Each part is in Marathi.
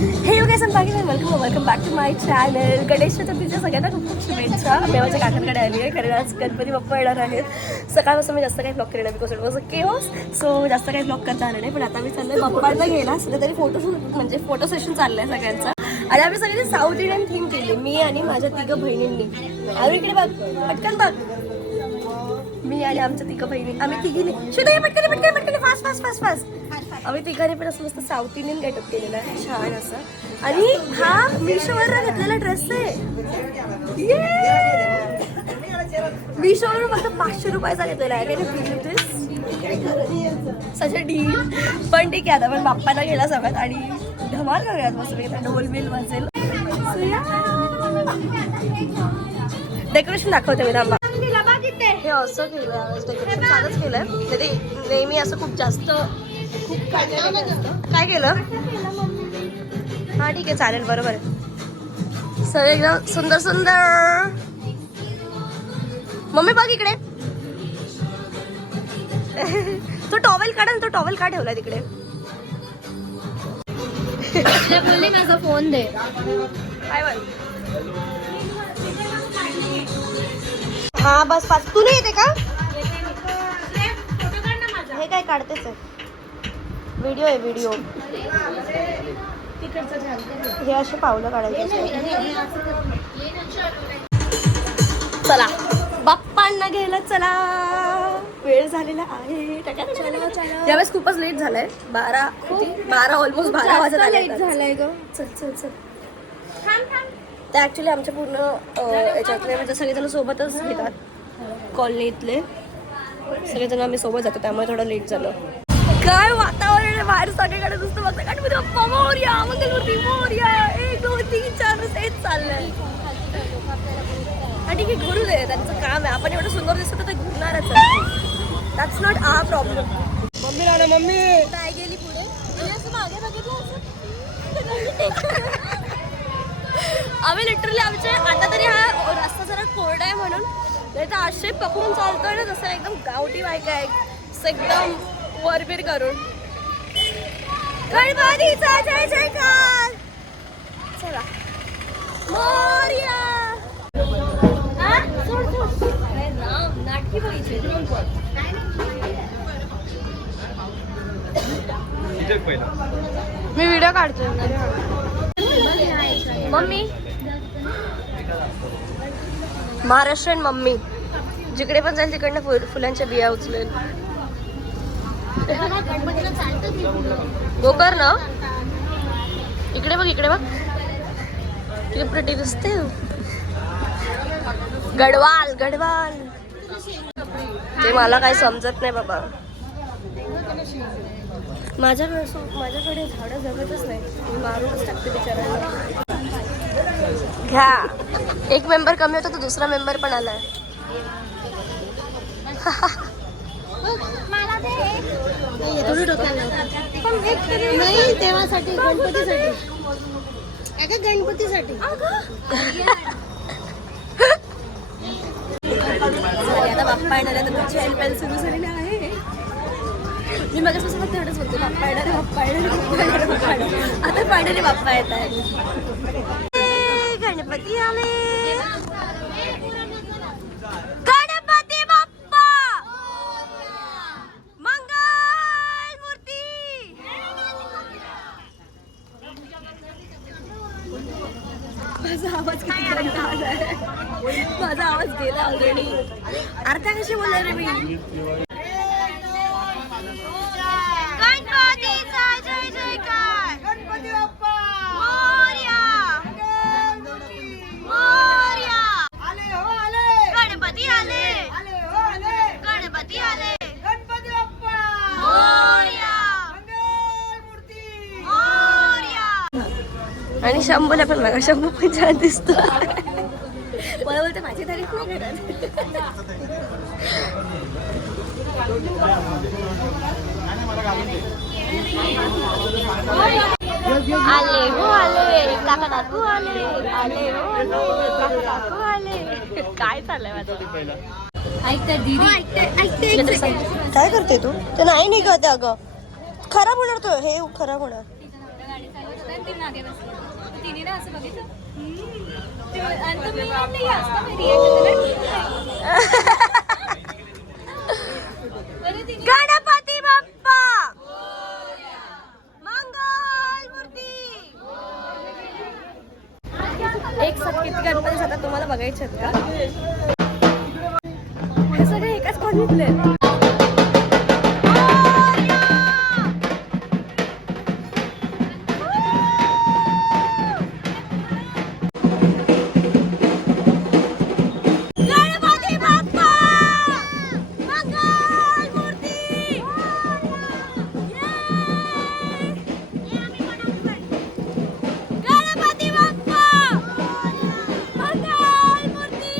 Welcome back to my channel. Ganesh चतुर्थीच्या सगळ्यांना खूप खूप शुभेच्छा. मी माझ्या काकांकडे आली आहे कारण आज गणपती बाप्पा येणार आहेत. सकाळपासून मी जास्त काही ब्लॉग केलं नाही because it was a chaos. So जास्त काही ब्लॉग करता आलं नाही. पण आता मी चाललंय बाप्पांना घ्यायला. सध्या तरी म्हणजे फोटो सेशन चाललंय सगळ्यांचं. आणि आम्ही सगळ्यांनी साऊथ इंडियन थीम केली, मी आणि माझ्या 3 बहिणींनी. आम्ही इकडे बघ, पटकन बघ. मी आणि आमच्या 3 बहिणी, आम्ही तिघीने पटकन फास्ट फास्ट फास्ट फास्ट. आम्ही तिघांनी पण असं मस्त साऊथ इंडियन गेटअप केलेलं आहे, छान असं. आणि हा मिशोवर घेतलेला ड्रेस आहे. मिशोवर फक्त 500 रुपयाचा घेतलेला आहे. सच अ डील. पण ठीक आहे, आता पण बाप्पाला गेला सगळ्यात आणि धमाल करूयात मस्त. ढोल बिल वाजेल. डेकोरेशन दाखवते मी. थांबा. हे असं केलं, डेकोरेशन चालूच केलंय. नेहमी असं खूप जास्त काय केलं. हा ठीक आहे, चालेल, बरोबर आहे. सगळे एकदम सुंदर सुंदर. मम्मी बघ इकडे. तो टॉवेल काढा ना, तो टॉवेल का ठेवलाय तिकडे. माझा फोन दे. काय बघ. हा बस पाच. तू नाही येते का. हे काय काढतेच आहे. व्हिडिओ आहे, व्हिडिओ. हे असे पावलं काढायचे. चला बाप्पांना घ्यायला चला. वेळ झालेला आहे. यावेळेस खूपच लेट झालाय. 12 ऑलमोस्ट 12 वाजता लेट झालाय ग. चल चल चल. ते ऍक्च्युली आमच्या पूर्ण याच्यातले म्हणजे सगळेजण सोबतच घेतात. कॉलनीतले सगळेजण आम्ही सोबत जातो, त्यामुळे थोडं लेट झालं. काय वातावरण आहे बाहेर. सगळीकडे नुसतं बघता गणपती बाप्पा मोरया, मंगलमूर्ती मोरया. 1 2 3 4 तेच चाललंय. ठीक आहे, घडू दे, त्यांचं काम आहे. आपण एवढं सुंदर दिसतो तर ते घडणारच आहे. That's not our problem. Mummy राहणार. मम्मी काय गेली पुढे. मागे बघितलं आम्ही लिटरली आमचे आता तरी हा रस्ता जरा कोरडा आहे म्हणून, नाही तर आशे पकडून चालतोय ना तसं एकदम गावठी बायका आहे एकदम वरबीर करून. गणपतीचा जय जयकार. चला मोरया. नाटकी बघितली मी. व्हिडिओ काढतोय. मम्मी महाराष्ट्रीयन मम्मी जिकडे पण जाईल तिकडनं फुलांच्या बिया उचलेल. गोकर ना. इकडे बघ, इकडे बघ, किती प्रिटी दिसते. गडवाल गडवाल. ते मला काही समजत नाही बाबा. माझ्याकडे झाडं जगतच नाही. मी मारूनच टाकते बिचारांना. घ्या. एक मेंबर कमी होता तर दुसरा मेंबर पण आलाय. नाही देवासाठी, गणपतीसाठी. गणपतीसाठी आता बाप्पा येणार आहे तर तुमची हेल्पलाईन सुरू झालेली आहे. मी मगापासून फक्त एवढंच बोलते, बाप्पा येणार आहे, बाप्पा येणार आहे, बाप्पा येणार आहे, बाप्पा येणार. आता फायनली बाप्पा येत आहे. गणपती आले. गणपती बाप्पा मंगल मूर्ती. माझा आवाज किती घंटा आलाय. माझा आवाज गेला ऑलरेडी. अर्ध्या कशी बोलणार रे मी. गणपतीचा जय जयकार. गणपती बाप्पा मोरया. मोरया. आले हो आले. गणपती आले. आले हो आले. गणपती आले. गणपती बाप्पा मोरया. मंगलमूर्ती मोरया. आणि शंभूला पण बघा, शंभू पण छान दिसतो. मला बोलते माझी तारीफ नाही करत. आले हो आले. काका काकू आले. आले हो आले. काकू आले. काय चाललंय माझं. ऐकते दीदी. ऐकते. काय करते तू. ते नाही निघत अगं. खराब होणार तो. हे खराब होणार. ती मागे बसली. तिने ना असं बघितलं. आणि तो मी नाही असं मी react केलं. अरे तिने गणपती बाप्पा मंगल मूर्ती. एक साथ किती गणपती जातात तुम्हाला बघायचे आहेत का? हे सगळे एकाच कॉलनीतले आहेत. गणपती बाप्पा मंगल मूर्ती. गणपती बाप्पा मंगल मूर्ती.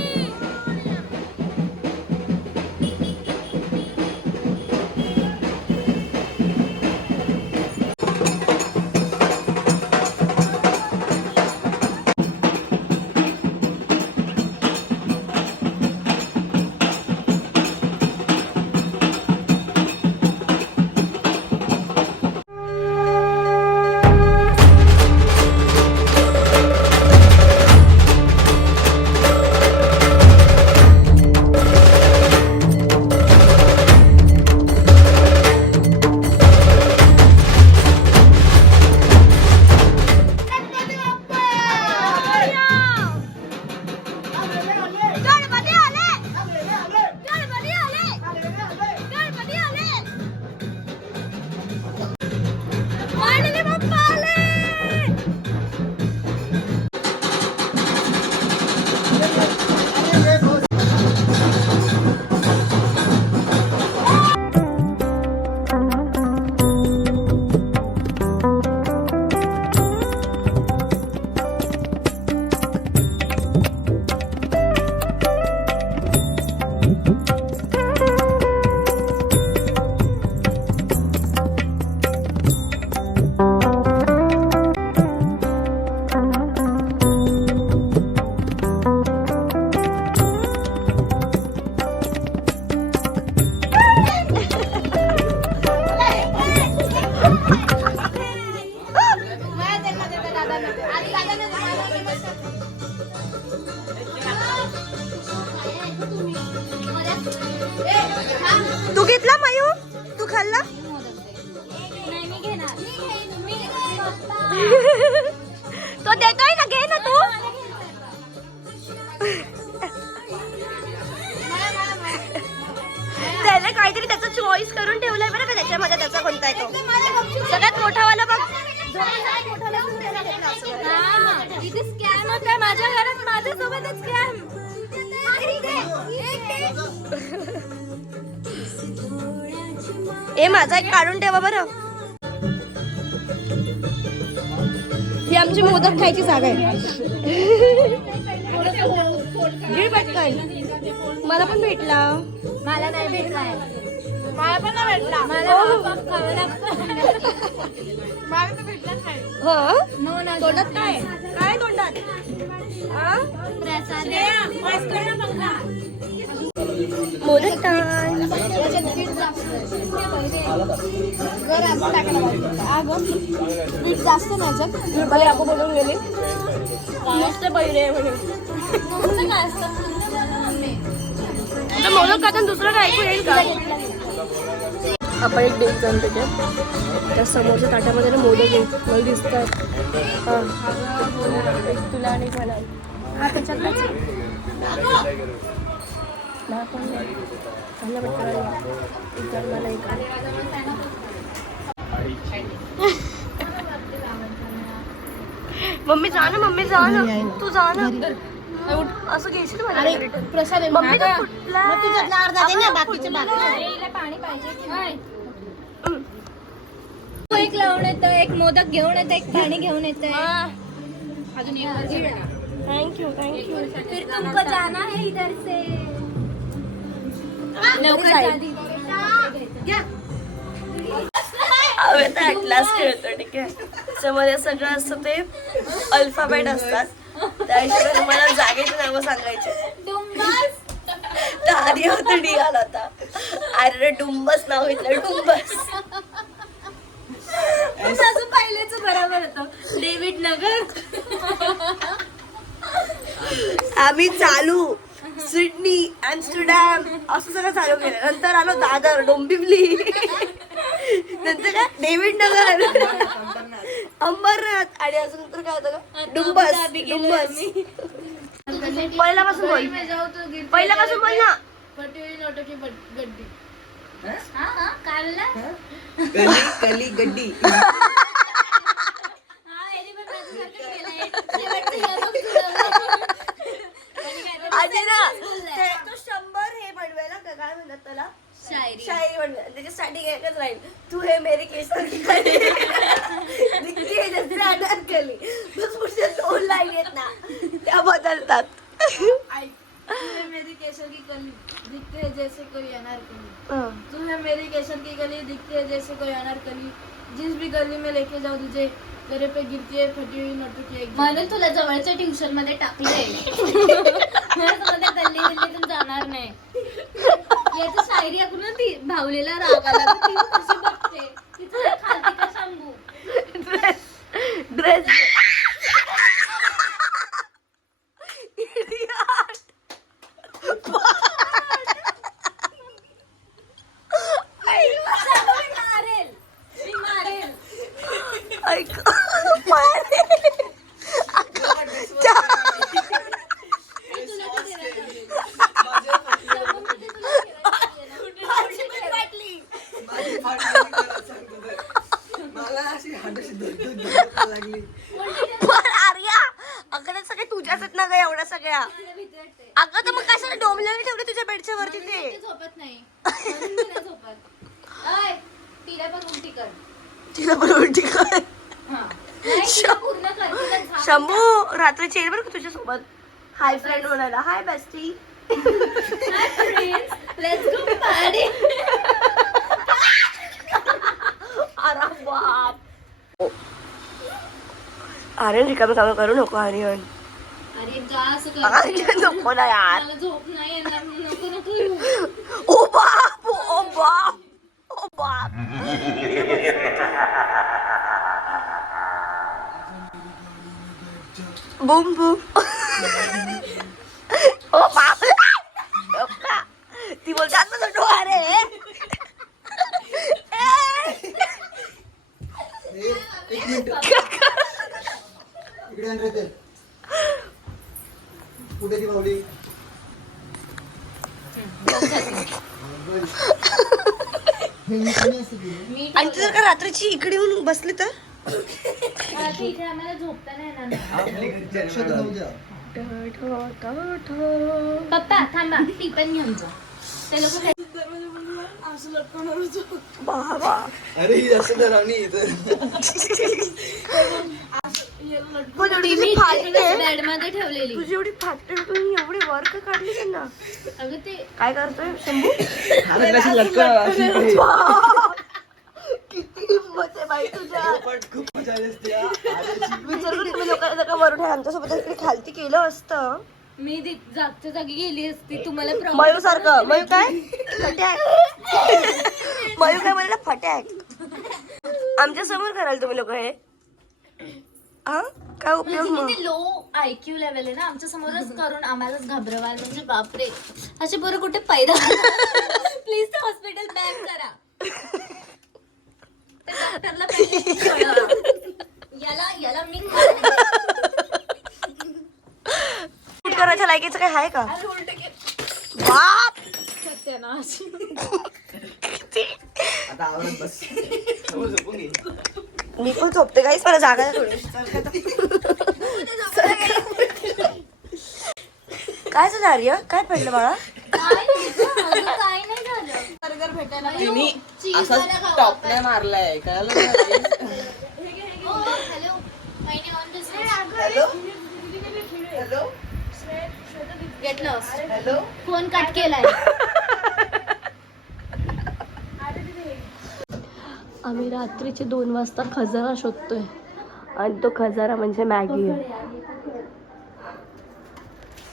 गणपती आले. गणपती आले. गणपती आले. वाढले बाप्पा आले. तू घेतला मयू? तू खाल्ला? नाही मी घेणार. तो देतोय ना, घे ना तू. त्याला काहीतरी त्याचा चॉईस करून ठेवलाय बरं का त्याच्यामध्ये. त्याचा कोणता आहे तो सगळ्यात मोठावाला बघ. इथे स्कॅम होत आहे माझ्या घरात. माझ्यासोबतच स्कॅम. ए माझा एक काढून ठेवा बरं. ही आमची मोदक खायची जागा आहे. घे पटकन. मला पण भेटला. मला नाही भेटलाय. मला पण नाही भेटला. मला खावं लागतं. मला तर भेटलाच नाही. हो नो ना. तोंडात काय काय तोंडात? हा? प्रसाद. मोदक टाइम. मीठ जास्त नाही. मला आपण बोलून गेली नुसते बैरे म्हणे. काय असतं? तर मोदक खाताना दुसरं काय ऐकू येईल का? आपण एक डेट जाणतो त्या समोरच्या ताट्यामध्ये ना मोदक येईल मला दिसतात. हां एक तुला आणि मला. हा त्याच्यातलाच मला पण चांगलं वाटतं. मला एक मम्मी जा ना. मम्मी जा ना. तू जा ना. असं घेशील मला प्रसाद आहे. मम्मी तर फुटला. पाणी पाहिजे. एक लावून येतं, एक मोदक घेऊन येतं, एक पाणी घेऊन येतं. अजून एक. Thank you thank you. फिर तुमको जाना है इधर से. आम्ही आता ॲटलास खेळतो ठीक आहे. त्याच्यामध्ये सगळं असं ते अल्फाबेट असतात. त्या हिशोबाने मला जागेची नावं सांगायचे. तर आधी होता डी आला होता. अरे डुंबस नाव घेतलं. डुंबस अजून पाहिलेच बरोबर होतं डेव्हिड नगर. आम्ही चालू सिडनी ॲम्स्टरडॅम असं सगळं चालू केलं. नंतर आलो दादर डोंबिवली, नंतर काय डेव्हिड नगर, अंबरनाथ आणि अजून नंतर काय होतं का डुंबस. पहिल्यापासून बोल, पहिल्यापासून बोल ना. गड्डी. काय बोलला? कली गड्डी. आधी ना तो 100 हे बनवायला काय म्हणतात त्याला, शायरी बनवायला. त्याची स्टार्टिंग एकच राहील, तू हे मेरी केसर की कली दिखती है जैसे अनारकली. बस पुढच्या 2 लाईन आहेत ना त्या बदलतात. तू है मेरी केसर की कली दिखते है जैसे कोई अनारकली. तू है मेरी केसर की गली दिखती है जैसे कोई अनारकली. जिस भी गली में लेके जाऊ तुझे तेरे पे गिरती है फटी हुई नोटों की एक. म्हणून तुला जवळच्या ट्युशन मध्ये टाकले. गल्ली गल्लीतून जाणार नाही. याची शायरी ऐकून ना ती भावलेला राग आला. ती कशी बघते तिचं खालती का सांगू. ड्रेस अगं तर मग कशाला डोंबलेली ठेवली तुझ्या बेडच्या वरती. ते झोपत नाही म्हणून मी नाही झोपत. अय, तिला पण उलटी कर. तिला पण उलटी कर. नाही, तिला पूर्ण कर. तिला झाप. शंभू रात्रीची येईल बरं का तुझ्या सोबत हाय फ्रेंड म्हणायला. हाय bestie. Hi friends, let's go party. अरे बाप. आर्यन रिकामी कामं करू नको. आर्यन अरे जा असं कर. आर्यन नको ना यार. मला झोप नाही येणार. नको नको येऊ. ओ बाप ओ बाप ओ बाप. Boom boom. ओ बाप. ती बोलतात ना तो अरे एक मिनिट इकडे आण रे ते. कुठे ती माऊली. आणि तू जर का रात्रीची इकडे येऊन बसली तर इथे आम्हाला झोपता नाही येणार. पप्पा थांबा ती पण घेऊन जा. ते लोक बाबा. अरे ही असं धरावणी बेड मध्ये ठेवलेली. तुझी एवढी फाटली तुम्ही एवढी वर्क काढली त्यांना. अगं ते काय करतोय शंभू. किती हिंमत आहे बाई तुझ्या. खूप मजा आली असते. विचार कर तुम्ही लोकांना जर वरून आमच्यासोबत इकडे खालती केलं असतं. मी जागच्या जागी गेली असती. तुम्हाला मयूर सारखं. मयूर काय फटॅक. मयूर काय म्हणलं फटॅक. आमच्या समोर कराल तुम्ही लोक हे. हा काय उपयोग मग. लो आयक्यू लेवल आहे ना. आमच्या समोरच करून आम्हालाच घाबरवाल म्हणजे बापरे. असे बरं कुठे पैदा. प्लीज ते हॉस्पिटल बॅक करा. डॉक्टरला याला मी करायच्या लायकीचं काय आहे का. बाप. आता आवडत बस. झोपून घे. मी पण झोपते काहीच मला जागा आहे थोडी. काय झालं आर्य. काय पडलं बाळा. काय नाही झालं. बर्गर भेटायला तिने असा टॉप नाही मारलाय कळलं. Hello hello hello get lost. Hello. Phone cut केलाय. आम्ही रात्रीचे 2 वाजता खजाना शोधतोय आणि तो खजाना म्हणजे मॅगी आहे.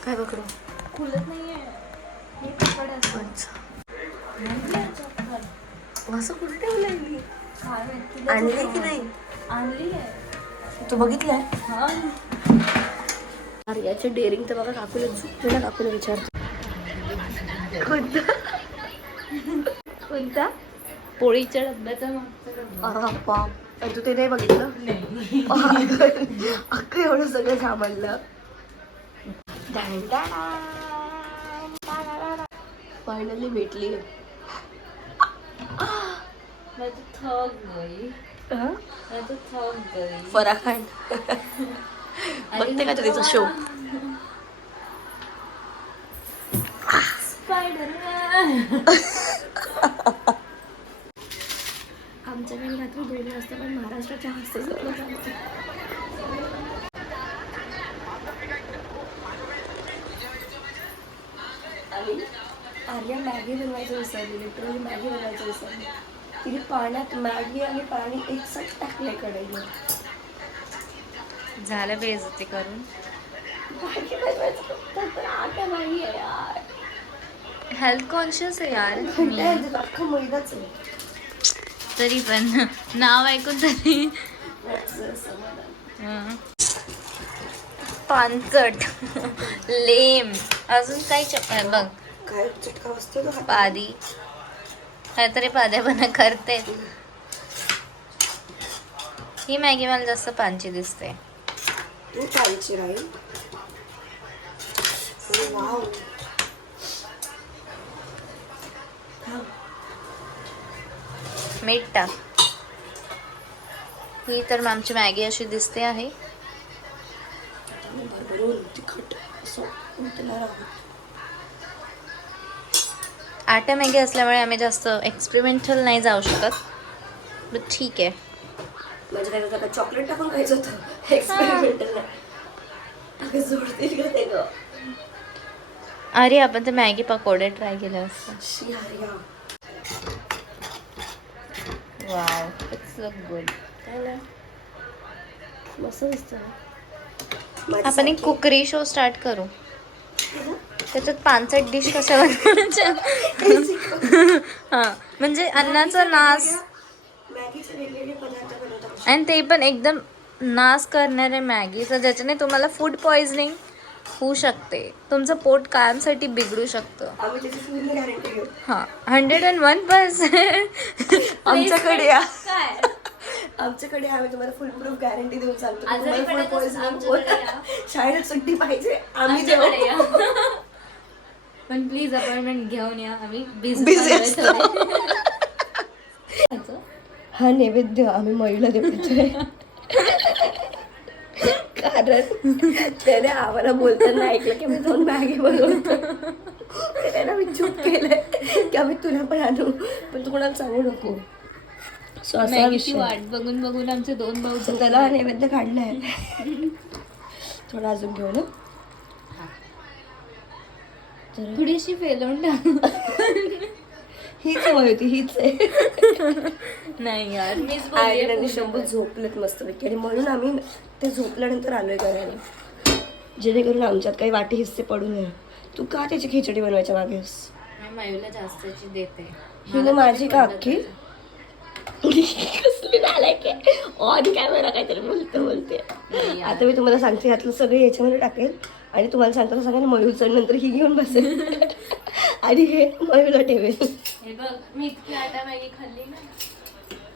काय पकडू. खुलत नाहीये. असं कुठे ठेवलंय मी. काय माहिती. आणली की नाही? आणली आहे. तू बघितलंय? हा. आर्याची डेअरिंग तर बघा, काकूला झुकते ना, काकूला विचारतो कोणता कोणता पोळीच्या डब्याचा मागचा बाप, आणि तू ते नाही बघितलं? नाही. अख्खं एवढं सगळं सामानलं. फायनली भेटली. मैं तो थक गई. मैं तो थक गई. फराह खान बघते का तू तिचा शो? आमच्याकडे रात्री 2 वाजता पण महाराष्ट्राच्या हस्ते झोपलं चालतं. आणि आर्या मॅगी बनवायचं विसरली, लिटरली मॅगी बनवायचं विसरली. तिने पाण्यात मॅगी आणि पाणी एकसाथ टाकलंय कढईला. झालं बेइज्जती करून. मॅगी बनवायचं तर आटा नाही आहे यार. हेल्थ कॉन्शियस आहे यार घंटा आहे, अख्खा मैदाच आहे. तरी पण नाव ऐकून तरी समाधान. पानचट लेम अजून काही चक्कर बघ. काय चटका बसतो ना हातात. पादी काहीतरी पाद्यापणा करते. ही मॅगी मला जास्त पानची दिसते. तू पाहिजे राहील. वाव, मीठ टाक. ही तर आमची मॅगी अशी दिसते आहे. भरभरून तिखट असं उतरणार आहोत. आटा मॅगी असल्यामुळे आम्ही जास्त एक्सपेरिमेंटल नाही जाऊ शकत. बट ठीक आहे. म्हणजे काय त्याचं चॉकलेट टाकून खायचं होतं, एक्सपेरिमेंटल नाही. अगं जोडतील का ते ग? अरे आपण ते मॅगी पकोडे ट्राय केले असतं. She Arya, wow it's look good. काय ना मस्त दिसतं ना. आपण एक कुकरी शो स्टार्ट करू. त्याच्यात पानसट डिश कशा बनवायच्या. हां म्हणजे अन्नाचा नाश मॅगीचे वेगवेगळे पदार्थ बनवतात. आणि ते पण एकदम नाश करणारे मॅगीचं, ज्याच्याने तुम्हाला फूड पॉइझनिंग होऊ शकते. तुमचं पोट कायमसाठी बिघडू शकतं. आम्ही त्याची पूर्ण गॅरंटी घेऊ. हां 101%. आमच्याकडे या. आमच्याकडे आम्ही तुम्हाला फुल प्रूफ गॅरंटी देऊन सांगतो. तुम्हाला फूड पॉइझनिंग होत, शाळेत सुट्टी पाहिजे, आम्ही देऊ. पण प्लीज अपॉइंटमेंट घेऊन या. आम्ही Busy असतो. हा नैवेद्य आम्ही मयूला देतोय. कारण त्याने आम्हाला बोलताना ऐकलं की आम्ही जाऊन मॅगी बनवतो. त्याने आम्ही चूक केलंय की आम्ही तुला पण आणू, पण तू कोणाला सांगू नको. सो असा मॅगीची विषय. वाट बघून बघून आमचे 2 भाऊ So त्याला हा नैवेद्य काढलाय. थोडा अजून घेऊ ना. थोडीशी फेलवून टाक. हीच हवी होती, हीच आहे. नाही यार मीच आर्यन आणि शंभू झोपलेत मस्तपैकी, आणि म्हणून आम्ही ते झोपल्यानंतर आलोय करायला, जेणेकरून आमच्यात काही वाटे हिस्से पडू नये. तू का त्याची खिचडी बनवायच्या मागेस? मयूला जास्तची देते. ही ना माझी का अख्खी कसली नालायक आहे. ऑन कॅमेरा काहीतरी बोलते. आता मी तुम्हाला सांगते, यातलं सगळं याच्यामध्ये टाकेल आणि तुम्हाला सांगताना सांगा मयूचं, नंतर ही घेऊन बसेल आणि हे मयूला ठेवेल. हे बघ मी इतकी आटा मॅगी खाल्ली ना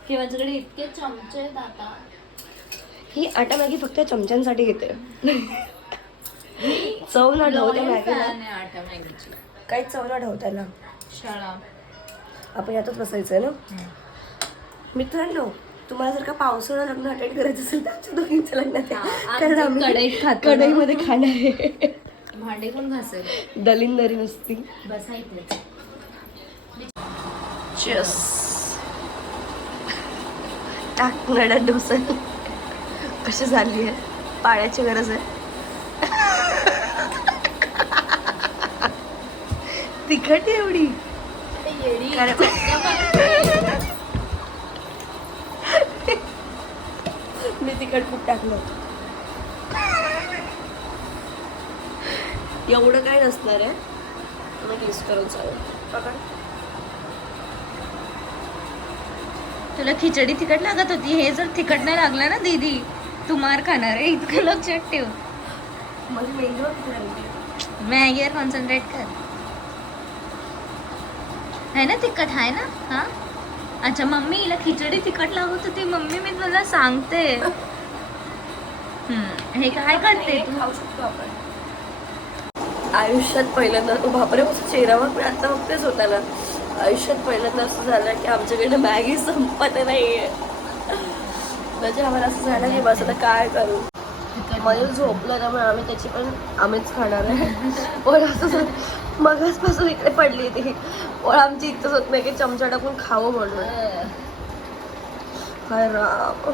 की माझ्याकडे इतके चमचे आहेत आता. ही आटा मॅगी फक्त चमच्यांसाठी घेते. चव ना ढवत्या मॅगीला, आटा मॅगीची काही चव ना ढवत्याला. शाळा आपण यातच बसायचंय ना. मित्रांनो, तुम्हाला जर का पावसाळा लग्न अटेंड करायचं असेल तर आमच्या दोघींचं लग्नात या. कारण आम्ही कढईत खातो. कढईमध्ये खाणं आहे. भांडे कोण घासेल? दलिंदरी नसती. बसायचं. चस टाक नडा डोसा. कशी झाली आहे? पाण्याची गरज आहे. तिखट आहे एवढी. मी तिखट खूप टाकलं. एवढं काय नसणार आहे. मग टेस्ट करून चालेल. तुला खिचडी तिखट लागत होती, हे जर तिखट नाही लागलं ना दीदी तू मार खाणार आहे, इतकं लक्षात ठेव. माझी मेंदू तिकडे मॅगीवर कॉन्सन्ट्रेट कर. आहे ना तिखट आहे ना. हा अच्छा मम्मी हिला खिचडी तिखट लागत होती मम्मी मी तुला सांगते. हे काय करते तू. खाऊ शकतो आपण. आयुष्यात पहिल्यांदा बापरे कसं चेहऱ्यावर पण आता बघतेच होता ना. आयुष्यात पहिल्यांदा असं झालं की आमच्याकडे मॅगी संपत नाहीये. म्हणजे आम्हाला असं झालं की बस आता काय करू. मयूर झोपलं त्यामुळे आम्ही त्याची पण आम्हीच खाणार आहे. पण असं मगाचपासून इकडे पडली ती पण आमची इच्छाच होत नाही की चमचा टाकून खावं म्हणून. हाय राम.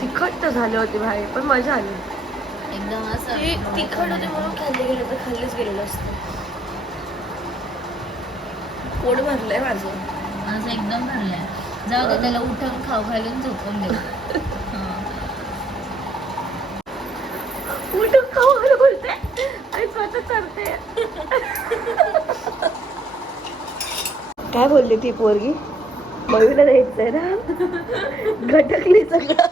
तिखट तर झाले होते बाहेर पण मजा आली. एकदम असं ती तिखट होते म्हणून खाल्ले गेले तर खाल्लेच गेलेलं असतं. पोट भरलंय माझं. असं एकदम भरलंय. जाऊ दे त्याला उठवून खाऊ घालून झोपून दे. उठून खाऊ घालून बोलते आणि स्वतः चढते. काय बोलली ती पोरगी. मयूला द्यायचंय ना. घटकली सगळं.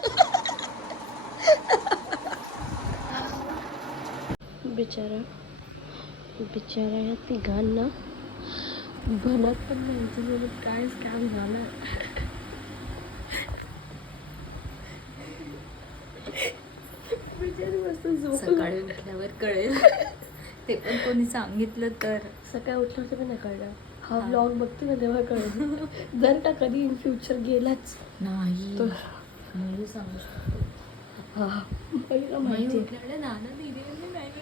बिचारा या तिघांना बनत पण नाही म्हणून काय स्कॅम झाला. बिचारी मस्त झोप. सकाळी उठल्यावर कळेल. ते पण कोणी सांगितलं तर. सकाळी उठल्यावर पण नाही कळणार. हा ब्लॉग बघते ना तेव्हा कळेल. जर का कधी इन फ्युचर गेलाच नाही तर मी सांगू शकतो. हा पहिला माहिती उठल्यावर नाना दीदी मॅगी